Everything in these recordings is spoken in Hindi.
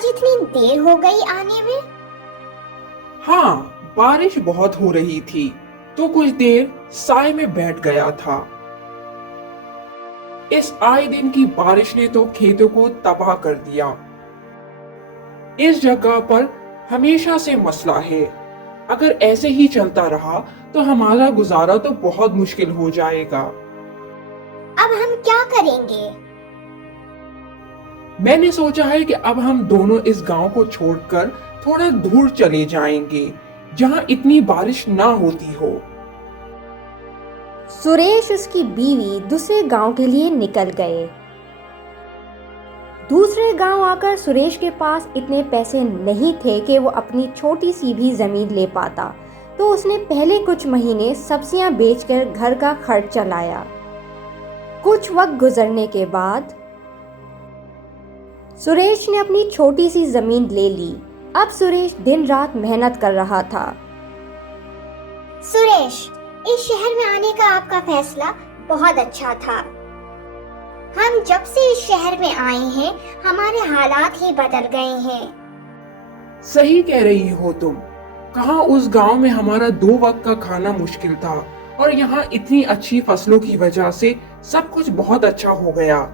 आज इतनी देर हो गई आने में। हाँ, बारिश बहुत हो रही थी तो कुछ देर साए में बैठ गया था। इस आए दिन की बारिश ने तो खेतों को तबाह कर दिया। इस जगह पर हमेशा से मसला है। अगर ऐसे ही चलता रहा तो हमारा गुजारा तो बहुत मुश्किल हो जाएगा। अब हम क्या करेंगे? मैंने सोचा है कि अब हम दोनों इस गांव को छोड़कर थोड़ा दूर चले जाएंगे, जहां इतनी बारिश ना होती हो। सुरेश उसकी बीवी दूसरे गांव के लिए निकल गए। दूसरे गांव आकर सुरेश के पास इतने पैसे नहीं थे कि वो अपनी छोटी सी भी जमीन ले पाता, तो उसने पहले कुछ महीने सब्जियां बेचकर घर का खर्च चलाया। कुछ वक्त गुजरने के बाद सुरेश ने अपनी छोटी सी जमीन ले ली। अब सुरेश दिन रात मेहनत कर रहा था। सुरेश, इस शहर में आने का आपका फैसला बहुत अच्छा था। हम जब से इस शहर में आए हैं, हमारे हालात ही बदल गए हैं। सही कह रही हो तुम। कहाँ उस गांव में हमारा 2 वक्त का खाना मुश्किल था और यहाँ इतनी अच्छी फसलों की वजह से सब कुछ बहुत अच्छा हो गया।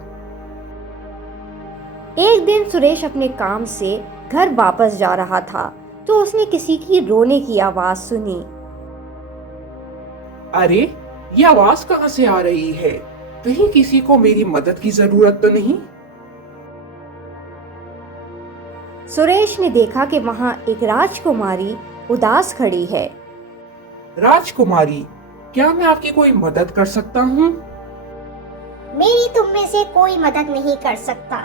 एक दिन सुरेश अपने काम से घर वापस जा रहा था तो उसने किसी की रोने की आवाज सुनी। अरे, ये आवाज कहाँ से आ रही है? कहीं किसी को मेरी मदद की जरूरत तो नहीं? सुरेश ने देखा कि वहां एक राजकुमारी उदास खड़ी है। राजकुमारी, क्या मैं आपकी कोई मदद कर सकता हूँ? मेरी तुम में से कोई मदद नहीं कर सकता।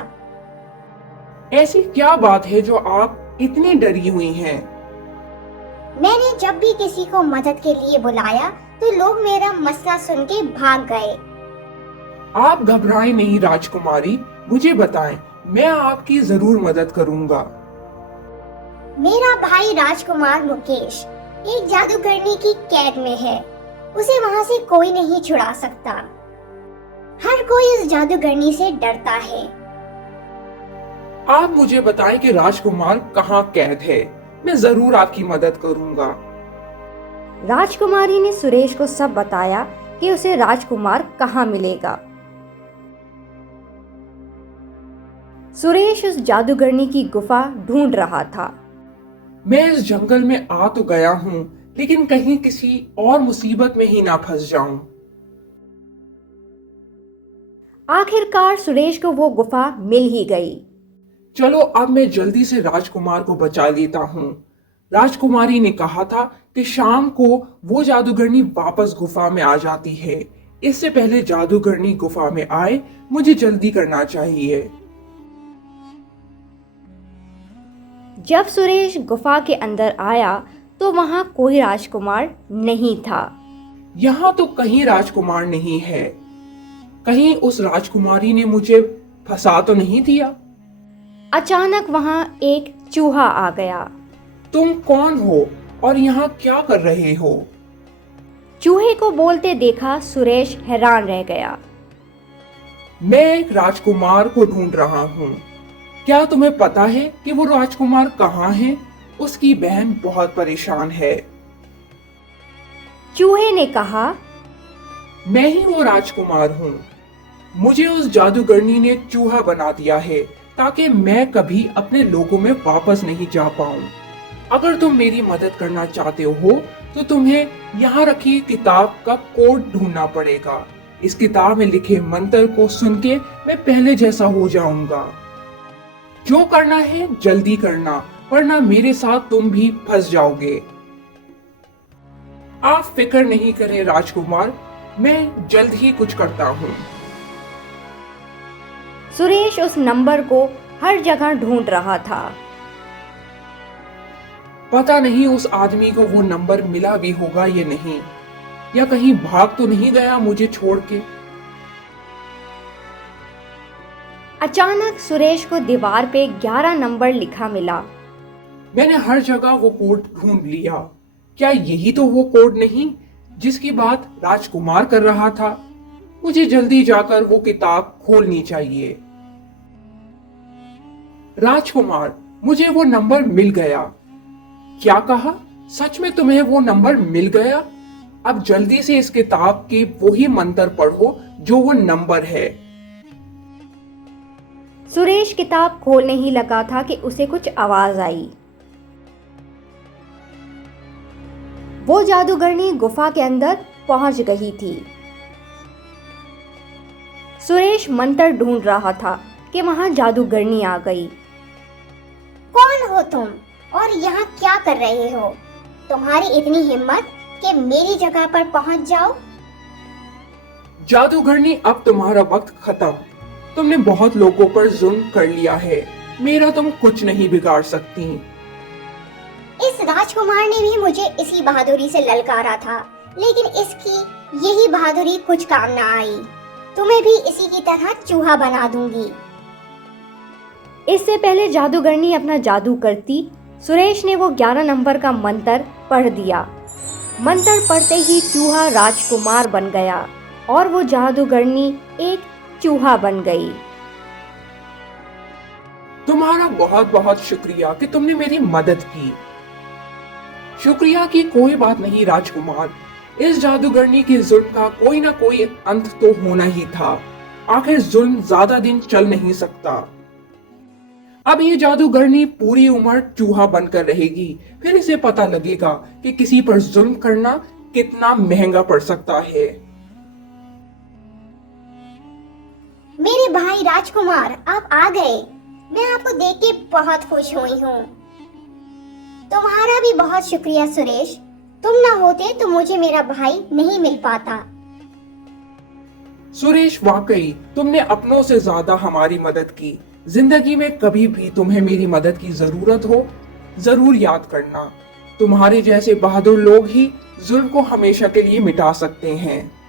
ऐसी क्या बात है जो आप इतनी डरी हुई हैं? मैंने जब भी किसी को मदद के लिए बुलाया तो लोग मेरा मसला सुन के भाग गए। आप घबराएं नहीं राजकुमारी, मुझे बताएं, मैं आपकी जरूर मदद करूंगा। मेरा भाई राजकुमार मुकेश एक जादूगरनी की कैद में है। उसे वहां से कोई नहीं छुड़ा सकता। हर कोई इस जादूगरनी से डरता है। आप मुझे बताएं कि राजकुमार कहाँ कैद है। मैं जरूर आपकी मदद करूंगा। राजकुमारी ने सुरेश को सब बताया कि उसे राजकुमार कहाँ मिलेगा। सुरेश उस जादूगरनी की गुफा ढूंढ रहा था। मैं इस जंगल में आ तो गया हूँ, लेकिन कहीं किसी और मुसीबत में ही ना फंस जाऊं। आखिरकार सुरेश को वो गुफा मिल ही गई। चलो अब मैं जल्दी से राजकुमार को बचा लेता हूँ। राजकुमारी ने कहा था कि शाम को वो जादूगरनी वापस गुफा में आ जाती है। इससे पहले जादूगरनी गुफा में आए, मुझे जल्दी करना चाहिए। जब सुरेश गुफा के अंदर आया तो वहां कोई राजकुमार नहीं था। यहाँ तो कहीं राजकुमार नहीं है। कहीं उस राजकुमारी ने मुझे फंसा तो नहीं दिया? अचानक वहां एक चूहा आ गया। तुम कौन हो और यहाँ क्या कर रहे हो? चूहे को बोलते देखा सुरेश हैरान रह गया। मैं एक राजकुमार को ढूंढ रहा हूँ। क्या तुम्हें पता है कि वो राजकुमार कहाँ है? उसकी बहन बहुत परेशान है। चूहे ने कहा, मैं ही वो राजकुमार हूँ। मुझे उस जादूगरनी ने चूहा बना दिया है ताकि मैं कभी अपने लोगों में वापस नहीं जा पाऊं। अगर तुम मेरी मदद करना चाहते हो तो तुम्हें यहाँ रखी किताब का कोड ढूंढना पड़ेगा। इस किताब में लिखे मंत्र को सुन के मैं पहले जैसा हो जाऊंगा। जो करना है जल्दी करना, वरना मेरे साथ तुम भी फंस जाओगे। आप फिक्र नहीं करें राजकुमार, मैं जल्द ही कुछ करता हूँ। सुरेश उस नंबर को हर जगह ढूंढ रहा था। पता नहीं उस आदमी को वो नंबर मिला भी होगा या नहीं, या कहीं भाग तो नहीं गया मुझे छोड़ के। अचानक सुरेश को दीवार पे 11 नंबर लिखा मिला। मैंने हर जगह वो कोड ढूंढ लिया। क्या यही तो वो कोड नहीं जिसकी बात राजकुमार कर रहा था? मुझे जल्दी जाकर वो किताब खोलनी चाहिए। राजकुमार, मुझे वो नंबर मिल गया। क्या कहा? सच में तुम्हें वो नंबर मिल गया? अब जल्दी से इस किताब के वही मंत्र पढ़ो जो वो नंबर है। सुरेश किताब खोलने ही लगा था कि उसे कुछ आवाज आई। वो जादूगरनी गुफा के अंदर पहुंच गई थी। सुरेश मंत्र ढूंढ रहा था कि वहां जादूगरनी आ गई। कौन हो तुम और यहाँ क्या कर रहे हो? तुम्हारी इतनी हिम्मत कि मेरी जगह पर पहुंच जाओ? जादूगरनी, अब तुम्हारा वक्त खत्म। तुमने बहुत लोगों पर जुल्म कर लिया है। मेरा तुम कुछ नहीं बिगाड़ सकती। इस राजकुमार ने भी मुझे इसी बहादुरी से ललकारा था, लेकिन इसकी यही बहादुरी कुछ काम ना आई। तुम्हें भी इसी की तरह चूहा बना दूंगी। इससे पहले जादूगरनी अपना जादू करती, सुरेश ने वो 11 नंबर का मंत्र पढ़ दिया। मंत्र पढ़ते ही चूहा राजकुमार बन गया और वो जादूगरनी एक चूहा बन गई। तुम्हारा बहुत बहुत शुक्रिया कि तुमने मेरी मदद की। शुक्रिया की कोई बात नहीं राजकुमार। इस जादूगरनी की जुल्म का कोई ना कोई अंत तो होना ही था। आखिर जुल्म ज्यादा दिन चल नहीं सकता। अब ये जादूगरनी पूरी उम्र चूहा बनकर रहेगी। फिर इसे पता लगेगा कि किसी पर जुल्म करना कितना महंगा पड़ सकता है। मेरे भाई राजकुमार, आप आ गए। मैं आपको देख के बहुत खुश हुई हूँ। तुम्हारा भी बहुत शुक्रिया सुरेश। तुम ना होते तो मुझे मेरा भाई नहीं मिल पाता। सुरेश, वाकई तुमने अपनों से ज्यादा हमारी मदद की। जिंदगी में कभी भी तुम्हें मेरी मदद की जरूरत हो, जरूर याद करना। तुम्हारे जैसे बहादुर लोग ही जुल्म को हमेशा के लिए मिटा सकते हैं।